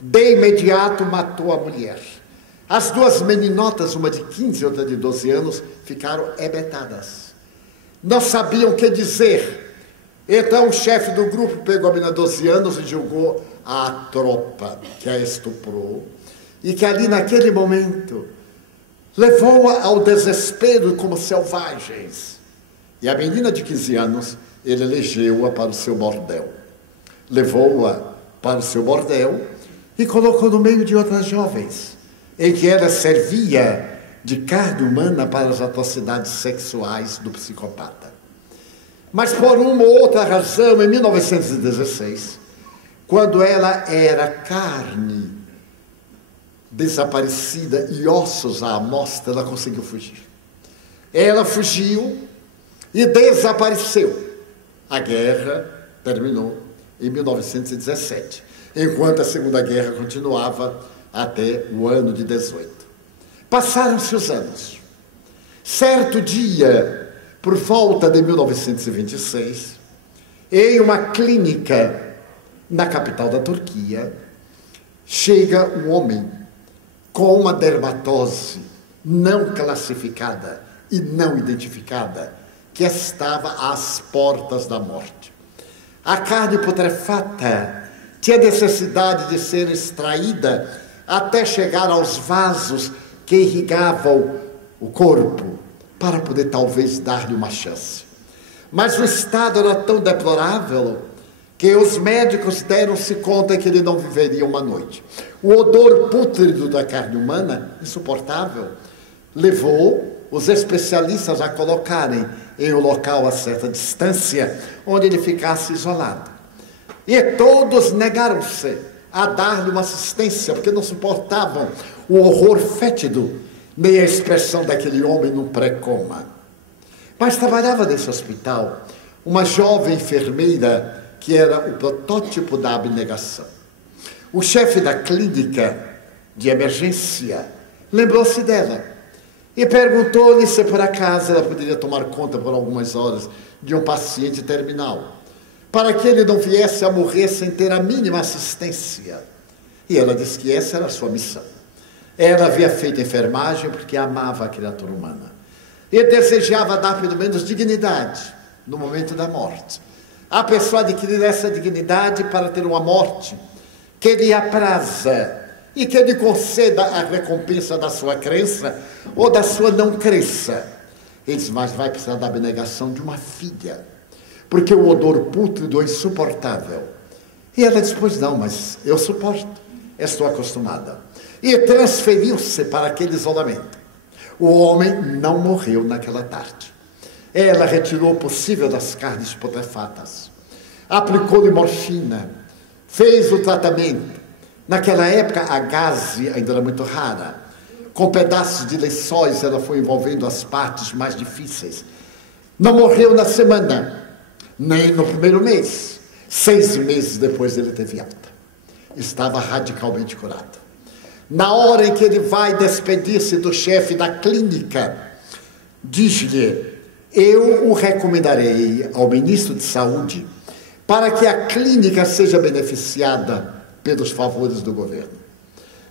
De imediato matou a mulher. As duas meninotas, uma de 15 e outra de 12 anos, ficaram hebetadas. Não sabiam o que dizer. Então o chefe do grupo pegou a menina de 12 anos e julgou a tropa que a estuprou. E que ali naquele momento levou-a ao desespero como selvagens. E a menina de 15 anos, ele elegeu-a para o seu bordel. Levou-a para o seu bordel e colocou no meio de outras jovens, em que ela servia de carne humana para as atrocidades sexuais do psicopata. Mas por uma ou outra razão, em 1916, quando ela era carne desaparecida e ossos à amostra, ela conseguiu fugir. Ela fugiu e desapareceu. A guerra terminou em 1917, enquanto a Segunda Guerra continuava até o ano de 18. Passaram-se os anos. Certo dia, por volta de 1926, em uma clínica na capital da Turquia, chega um homem com uma dermatose não classificada e não identificada, que estava às portas da morte. A carne putrefata tinha necessidade de ser extraída até chegar aos vasos que irrigavam o corpo, para poder talvez dar-lhe uma chance. Mas o estado era tão deplorável que os médicos deram-se conta que ele não viveria uma noite. O odor pútrido da carne humana, insuportável, levou os especialistas a colocarem em um local a certa distância, onde ele ficasse isolado. E todos negaram-se a dar-lhe uma assistência, porque não suportavam o horror fétido, nem a expressão daquele homem num pré-coma. Mas trabalhava nesse hospital uma jovem enfermeira que era o protótipo da abnegação. O chefe da clínica de emergência lembrou-se dela e perguntou-lhe se por acaso ela poderia tomar conta por algumas horas de um paciente terminal, para que ele não viesse a morrer sem ter a mínima assistência. E ela disse que essa era a sua missão. Ela havia feito enfermagem porque amava a criatura humana e desejava dar pelo menos dignidade no momento da morte. A pessoa adquirir essa dignidade para ter uma morte que lhe apraza e que lhe conceda a recompensa da sua crença ou da sua não crença. Ele diz, mas vai precisar da abnegação de uma filha, porque o odor pútrido é insuportável. E ela disse, pois não, mas eu suporto, estou acostumada. E transferiu-se para aquele isolamento. O homem não morreu naquela tarde. Ela retirou o possível das carnes putrefatas, aplicou-lhe morfina, fez o tratamento. Naquela época a gaze ainda era muito rara. Com pedaços de lençóis ela foi envolvendo as partes mais difíceis. Não morreu na semana, nem no primeiro mês. 6 meses depois ele teve alta. Estava radicalmente curado. Na hora em que ele vai despedir-se do chefe da clínica, diz-lhe, eu o recomendarei ao ministro de Saúde para que a clínica seja beneficiada pelos favores do governo.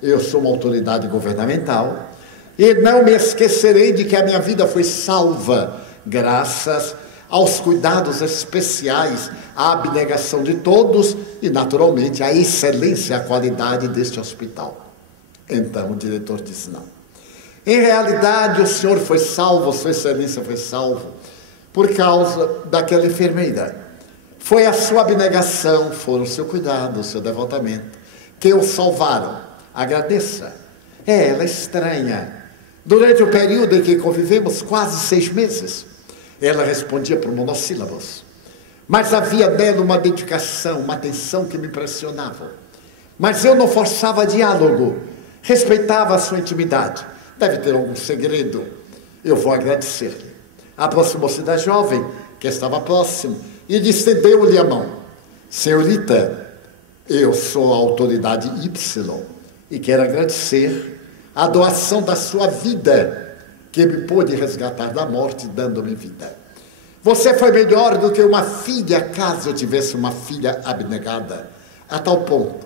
Eu sou uma autoridade governamental e não me esquecerei de que a minha vida foi salva graças aos cuidados especiais, à abnegação de todos e, naturalmente, à excelência e à qualidade deste hospital. Então o diretor disse, não. Em realidade, o senhor foi salvo, sua excelência foi salvo, por causa daquela enfermeira. Foi a sua abnegação, foram o seu cuidado, o seu devotamento, que o salvaram. Agradeça. Ela estranha. Durante o período em que convivemos, quase 6 meses, ela respondia por monossílabos. Mas havia nela uma dedicação, uma atenção que me impressionavam. Mas eu não forçava diálogo, respeitava a sua intimidade. Deve ter algum segredo. Eu vou agradecer-lhe. Aproximou-se da jovem, que estava próximo, e estendeu-lhe a mão. Senhorita, eu sou a autoridade Y e quero agradecer a doação da sua vida, que me pôde resgatar da morte, dando-me vida. Você foi melhor do que uma filha, caso eu tivesse uma filha abnegada, a tal ponto.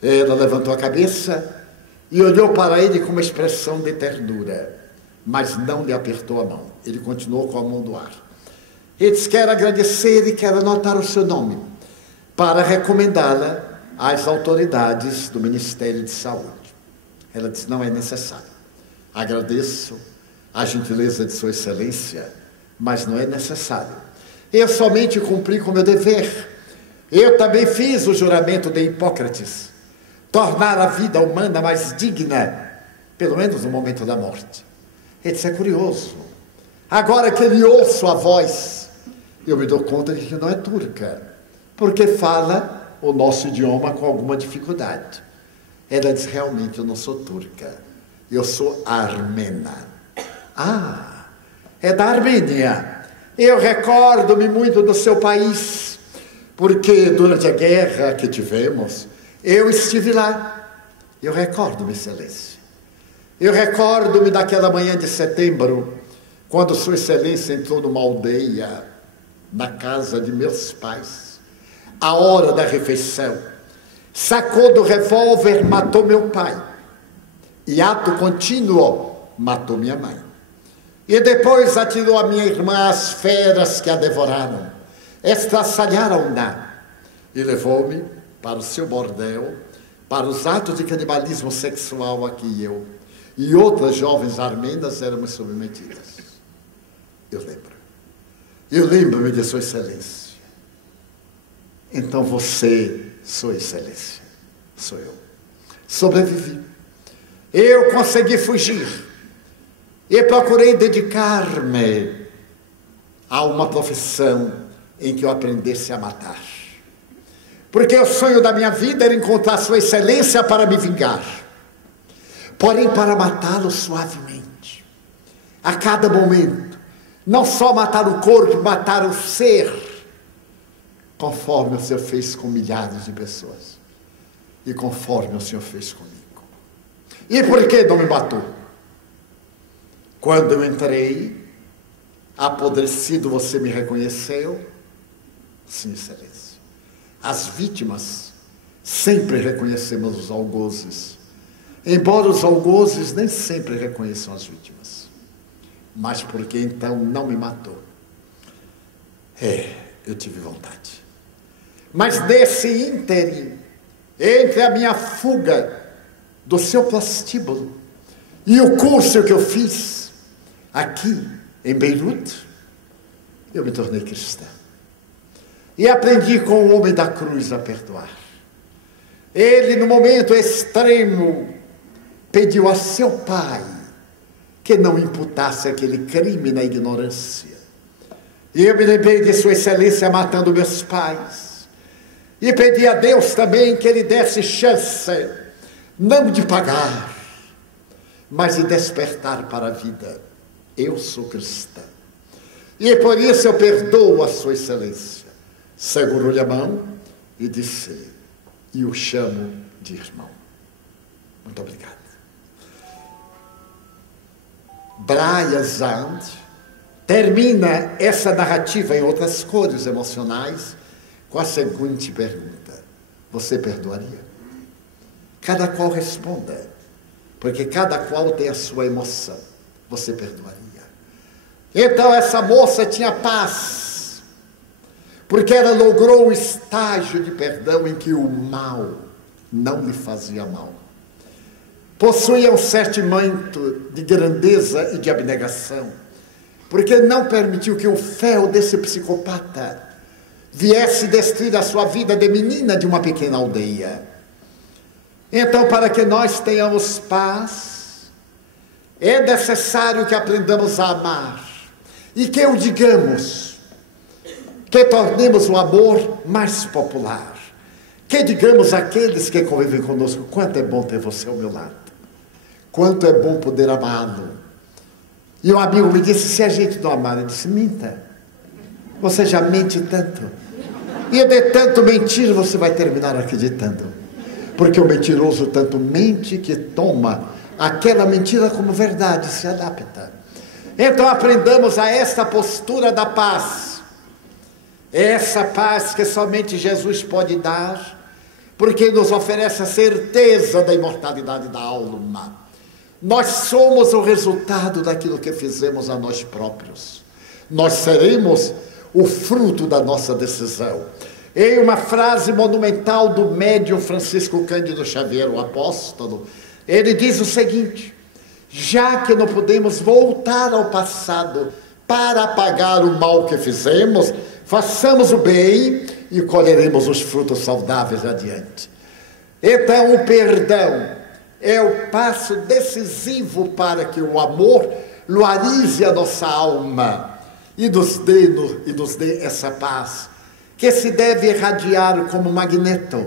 Ela levantou a cabeça, e olhou para ele com uma expressão de ternura, mas não lhe apertou a mão. Ele continuou com a mão no ar. Ele disse: quero agradecer e quero anotar o seu nome para recomendá-la às autoridades do Ministério de Saúde. Ela disse: não é necessário. Agradeço a gentileza de Sua Excelência, mas não é necessário. Eu somente cumpri com o meu dever. Eu também fiz o juramento de Hipócrates, tornar a vida humana mais digna, pelo menos no momento da morte. Ele disse: é curioso. Agora que ele ouço a voz, eu me dou conta de que não é turca, porque fala o nosso idioma com alguma dificuldade. Ela disse: realmente eu não sou turca, eu sou armena. Ah, é da Armênia. Eu recordo-me muito do seu país, porque durante a guerra que tivemos, eu estive lá. Eu recordo-me, Excelência. Eu recordo-me daquela manhã de setembro, quando Sua Excelência entrou numa aldeia, na casa de meus pais, à hora da refeição, sacou do revólver, matou meu pai, e ato contínuo, matou minha mãe. E depois atirou a minha irmã às feras que a devoraram, estraçalharam-na, e levou-me para o seu bordel, para os atos de canibalismo sexual a que eu e outras jovens armenas éramos submetidas. Eu lembro-me de Sua Excelência. Então você, Sua Excelência, sou eu. Sobrevivi. Eu consegui fugir e procurei dedicar-me a uma profissão em que eu aprendesse a matar. Porque o sonho da minha vida era encontrar Sua Excelência para me vingar. Porém, para matá-lo suavemente, a cada momento. Não só matar o corpo, matar o ser, conforme o Senhor fez com milhares de pessoas. E conforme o Senhor fez comigo. E por que não me matou? Quando eu entrei, apodrecido, você me reconheceu? Sim, Excelência. As vítimas sempre reconhecemos os algozes, embora os algozes nem sempre reconheçam as vítimas. Mas porque então não me matou? Eu tive vontade. Mas nesse ínterim, entre a minha fuga do seu prostíbulo e o curso que eu fiz aqui em Beirute, eu me tornei cristã. E aprendi com o homem da cruz a perdoar. Ele, no momento extremo, pediu a seu pai que não imputasse aquele crime na ignorância. E eu me lembrei de Sua Excelência matando meus pais. E pedi a Deus também que Ele desse chance, não de pagar, mas de despertar para a vida. Eu sou cristã. E por isso eu perdoo a Sua Excelência. Segurou-lhe a mão e disse, e o chamo de irmão. Muito obrigado. Brian Zand termina essa narrativa em outras cores emocionais com a seguinte pergunta: você perdoaria? Cada qual responda, porque cada qual tem a sua emoção. Você perdoaria? Então essa moça tinha paz, porque ela logrou o estágio de perdão em que o mal não lhe fazia mal. Possuía um sentimento de grandeza e de abnegação, porque não permitiu que o fel desse psicopata viesse destruir a sua vida de menina de uma pequena aldeia. Então, para que nós tenhamos paz, é necessário que aprendamos a amar e que o digamos, que tornemos o amor mais popular, que digamos àqueles que convivem conosco: quanto é bom ter você ao meu lado. Quanto é bom poder amá-lo. E um amigo me disse: se a gente não amar, eu disse: minta. Você já mente tanto. E de tanto mentir, você vai terminar acreditando. Porque o mentiroso tanto mente que toma aquela mentira como verdade, se adapta. Então aprendamos a esta postura da paz. Essa paz que somente Jesus pode dar, porque nos oferece a certeza da imortalidade da alma. Nós somos o resultado daquilo que fizemos a nós próprios. Nós seremos o fruto da nossa decisão. Em uma frase monumental do médium Francisco Cândido Xavier, o apóstolo, ele diz o seguinte: já que não podemos voltar ao passado para apagar o mal que fizemos, façamos o bem e colheremos os frutos saudáveis adiante. Então, o perdão é o passo decisivo para que o amor luarize a nossa alma e nos dê essa paz, que se deve irradiar como magneto,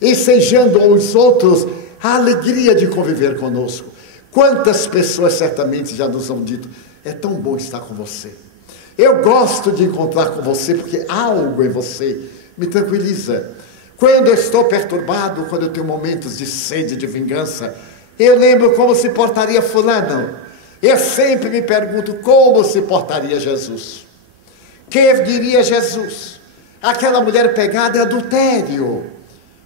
ensejando aos outros a alegria de conviver conosco. Quantas pessoas certamente já nos haben dito: é tão bom estar com você. Eu gosto de encontrar com você porque algo em você me tranquiliza. Quando eu estou perturbado, quando eu tenho momentos de sede, de vingança, eu lembro como se portaria fulano. Eu sempre me pergunto como se portaria Jesus. Que diria Jesus? Aquela mulher pegada em adultério.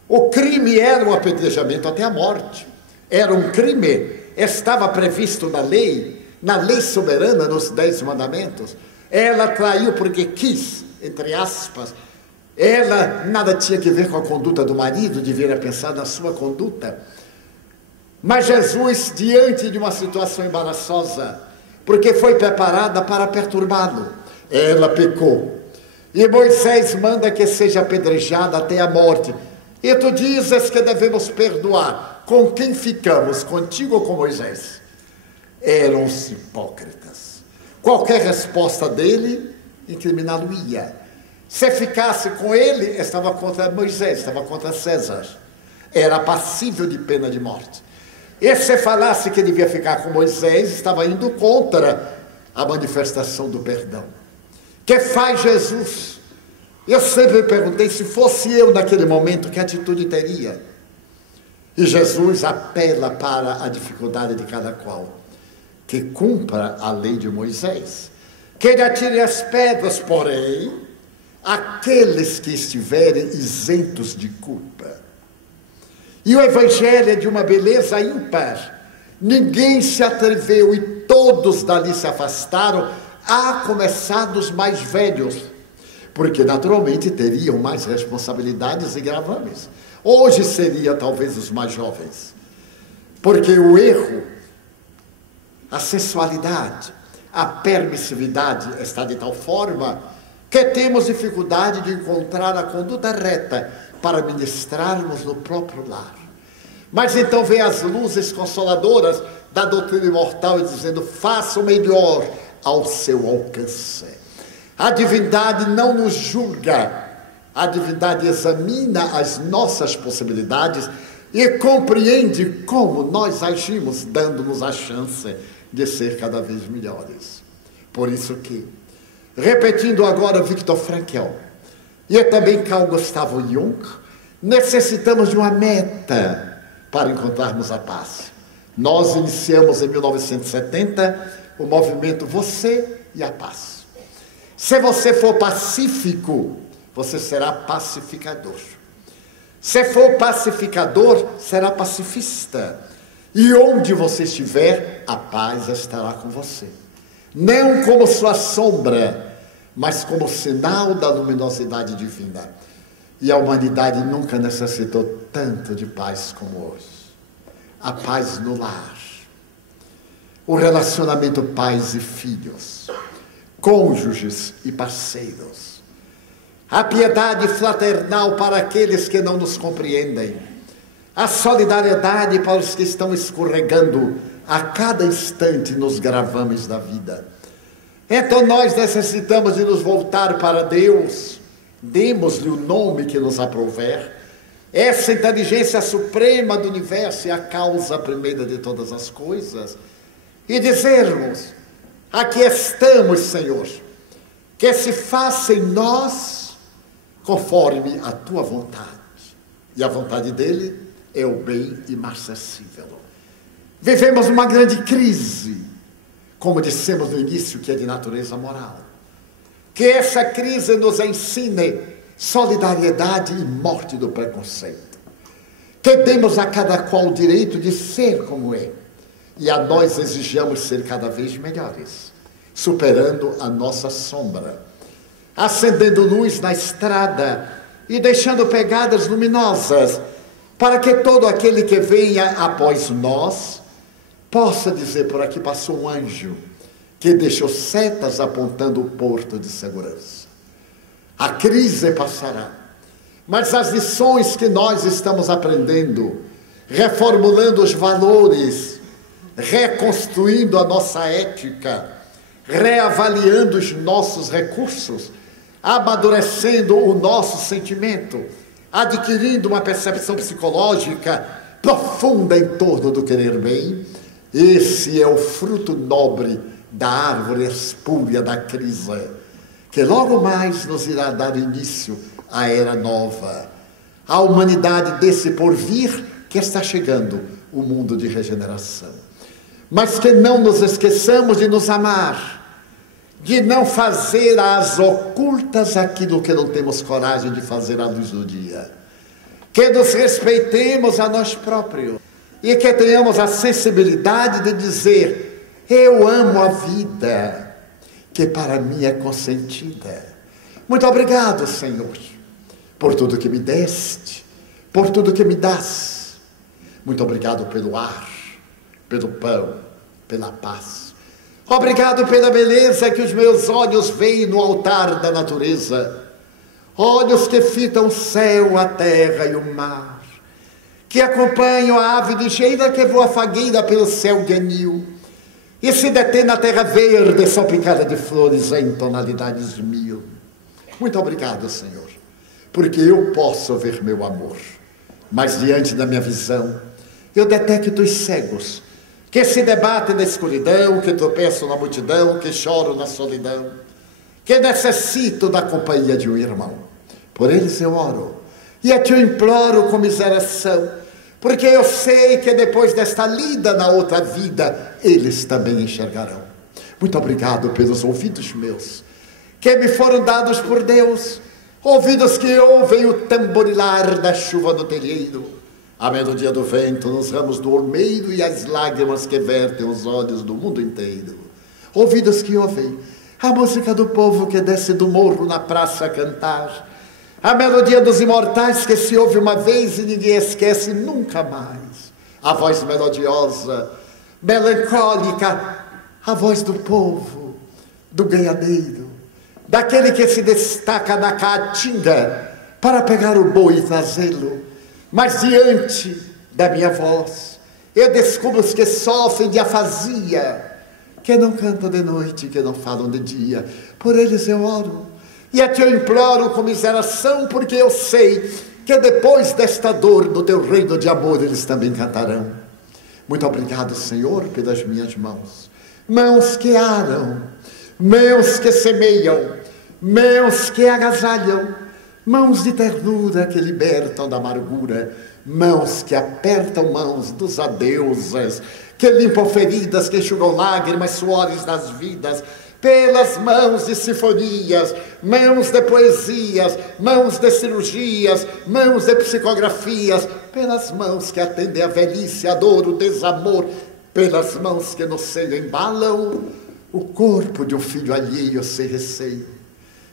O crime era um apedrejamento até a morte. Era um crime, estava previsto na lei soberana, nos 10 mandamentos. Ela traiu porque quis, entre aspas. Ela nada tinha que ver com a conduta do marido, devia pensar na sua conduta. Mas Jesus, diante de uma situação embaraçosa, porque foi preparada para perturbá-lo, ela pecou. E Moisés manda que seja apedrejada até a morte. E tu dizes que devemos perdoar. Com quem ficamos? Contigo ou com Moisés? Eram os hipócritas. Qualquer resposta dele incriminá-lo-ia. Se ficasse com ele, estava contra Moisés, estava contra César. Era passível de pena de morte. E se falasse que devia ficar com Moisés, estava indo contra a manifestação do perdão. Que faz Jesus? Eu sempre me perguntei, se fosse eu naquele momento, que atitude teria? E Jesus apela para a dificuldade de cada qual. Que cumpra a lei de Moisés. Que ele atire as pedras, porém, aqueles que estiverem isentos de culpa. E o Evangelho é de uma beleza ímpar. Ninguém se atreveu e todos dali se afastaram, a começar dos mais velhos, porque naturalmente teriam mais responsabilidades e gravames. Hoje seria talvez os mais jovens, porque o erro, a sensualidade, a permissividade está de tal forma que temos dificuldade de encontrar a conduta reta para ministrarmos no próprio lar. Mas então vem as luzes consoladoras da doutrina imortal e dizendo: faça o melhor ao seu alcance. A divindade não nos julga, a divindade examina as nossas possibilidades e compreende como nós agimos, dando-nos a chance de ser cada vez melhores. Por isso que, repetindo agora Viktor Frankl e também Carl Gustav Jung, necessitamos de uma meta para encontrarmos a paz. Nós iniciamos em 1970 o movimento Você e a Paz. Se você for pacífico, você será pacificador. Se for pacificador, será pacifista. E onde você estiver, a paz estará com você. Não como sua sombra, mas como sinal da luminosidade divina. E a humanidade nunca necessitou tanto de paz como hoje. A paz no lar. O relacionamento pais e filhos, cônjuges e parceiros. A piedade fraternal para aqueles que não nos compreendem. A solidariedade para os que estão escorregando a cada instante nos gravames da vida. Então nós necessitamos de nos voltar para Deus. Demos-lhe o nome que nos aprouver. Essa inteligência suprema do universo é a causa primeira de todas as coisas. E dizermos: aqui estamos, Senhor, que se faça em nós conforme a tua vontade. E a vontade dele é o bem imarcessível. Vivemos uma grande crise, como dissemos no início, que é de natureza moral. Que essa crise nos ensine solidariedade e morte do preconceito. que demos a cada qual o direito de ser como é, e a nós exijamos ser cada vez melhores, superando a nossa sombra, acendendo luz na estrada e deixando pegadas luminosas, para que todo aquele que venha após nós possa dizer: por aqui passou um anjo que deixou setas apontando o porto de segurança. A crise passará, mas as lições que nós estamos aprendendo, reformulando os valores, reconstruindo a nossa ética, reavaliando os nossos recursos, amadurecendo o nosso sentimento, adquirindo uma percepção psicológica profunda em torno do querer bem, esse é o fruto nobre da árvore espúria da crise, que logo mais nos irá dar início à era nova, à humanidade desse porvir que está chegando, o mundo de regeneração. Mas que não nos esqueçamos de nos amar, de não fazer às ocultas aquilo que não temos coragem de fazer à luz do dia, que nos respeitemos a nós próprios e que tenhamos a sensibilidade de dizer: eu amo a vida, que para mim é consentida. Muito obrigado, Senhor, por tudo que me deste, por tudo que me dás. Muito obrigado pelo ar, pelo pão, pela paz. Obrigado pela beleza que os meus olhos veem no altar da natureza. Olhos que fitam o céu, a terra e o mar, que acompanham a ave ligeira que voa fagueira pelo céu de anil e se detém na terra verde salpicada de flores em tonalidades mil. Muito obrigado, Senhor, porque eu posso ver meu amor, mas diante da minha visão eu detecto os cegos que se debatem na escuridão, que tropeçam na multidão, que choram na solidão, que necessitam da companhia de um irmão. Por eles eu oro e a ti eu imploro comiseração, porque eu sei que depois desta lida na outra vida, eles também enxergarão. Muito obrigado pelos ouvidos meus, que me foram dados por Deus, ouvidos que ouvem o tamborilar da chuva no telheiro, a melodia do vento nos ramos do olmeiro e as lágrimas que vertem os olhos do mundo inteiro. Ouvidos que ouvem a música do povo que desce do morro na praça a cantar, a melodia dos imortais que se ouve uma vez e ninguém esquece nunca mais. A voz melodiosa, melancólica, a voz do povo, do ganhadeiro, daquele que se destaca na caatinga para pegar o boi e trazê-lo. Mas diante da minha voz, eu descubro os que sofrem de afasia, que não cantam de noite, que não falam de dia. Por eles eu oro e a ti eu imploro comiseração, porque eu sei que depois desta dor, no teu reino de amor, eles também cantarão. Muito obrigado, Senhor, pelas minhas mãos, mãos que aram, mãos que semeiam, mãos que agasalham, mãos de ternura que libertam da amargura, mãos que apertam mãos dos adeuses, que limpam feridas, que enxugam lágrimas, suores das vidas, pelas mãos de sinfonias, mãos de poesias, mãos de cirurgias, mãos de psicografias, pelas mãos que atendem a velhice, a dor, o desamor, pelas mãos que no seio embalam o corpo de um filho alheio sem receio,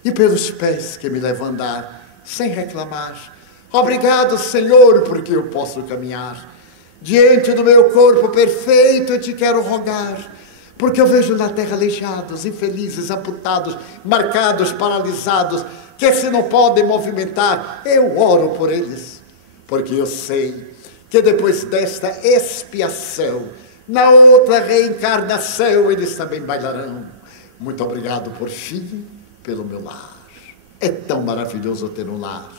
e pelos pés que me levam a andar sem reclamar. Obrigado, Senhor, porque eu posso caminhar. Diante do meu corpo perfeito eu te quero rogar, porque eu vejo na terra aleijados, infelizes, amputados, marcados, paralisados, que se não podem movimentar. Eu oro por eles, porque eu sei que depois desta expiação, na outra reencarnação, eles também bailarão. Muito obrigado por fim, pelo meu lar. É tão maravilhoso ter um lar.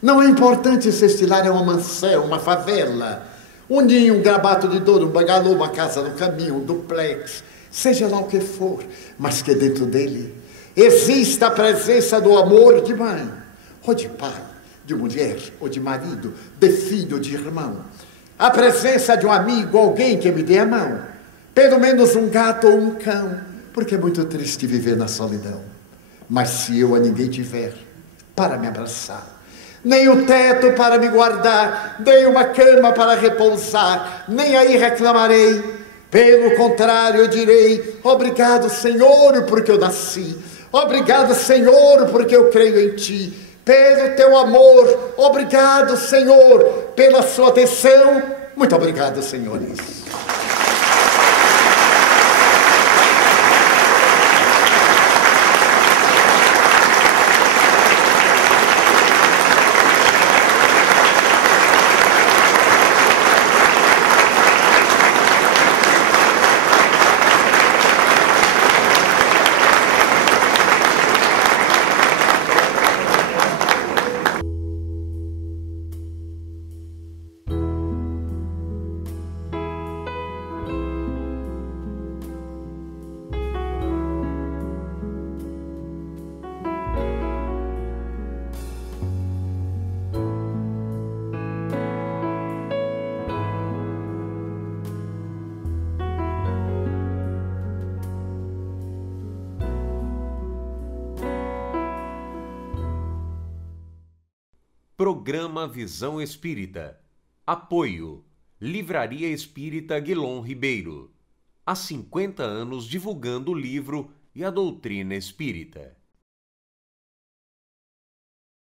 Não é importante se este lar é uma mansão, uma favela, um ninho, um grabato de dor, um bangalô, uma casa no caminho, um duplex, seja lá o que for, mas que dentro dele exista a presença do amor de mãe, ou de pai, de mulher, ou de marido, de filho, ou de irmão, a presença de um amigo, alguém que me dê a mão, pelo menos um gato ou um cão, porque é muito triste viver na solidão. Mas se eu a ninguém tiver para me abraçar, nem o teto para me guardar, nem uma cama para repousar, nem aí reclamarei. Pelo contrário, eu direi: obrigado, Senhor, porque eu nasci. Obrigado, Senhor, porque eu creio em Ti. Pelo Teu amor, obrigado, Senhor, pela Sua atenção. Muito obrigado, senhores. Programa Visão Espírita. Apoio: Livraria Espírita Guilom Ribeiro. Há 50 anos divulgando o livro e a doutrina espírita.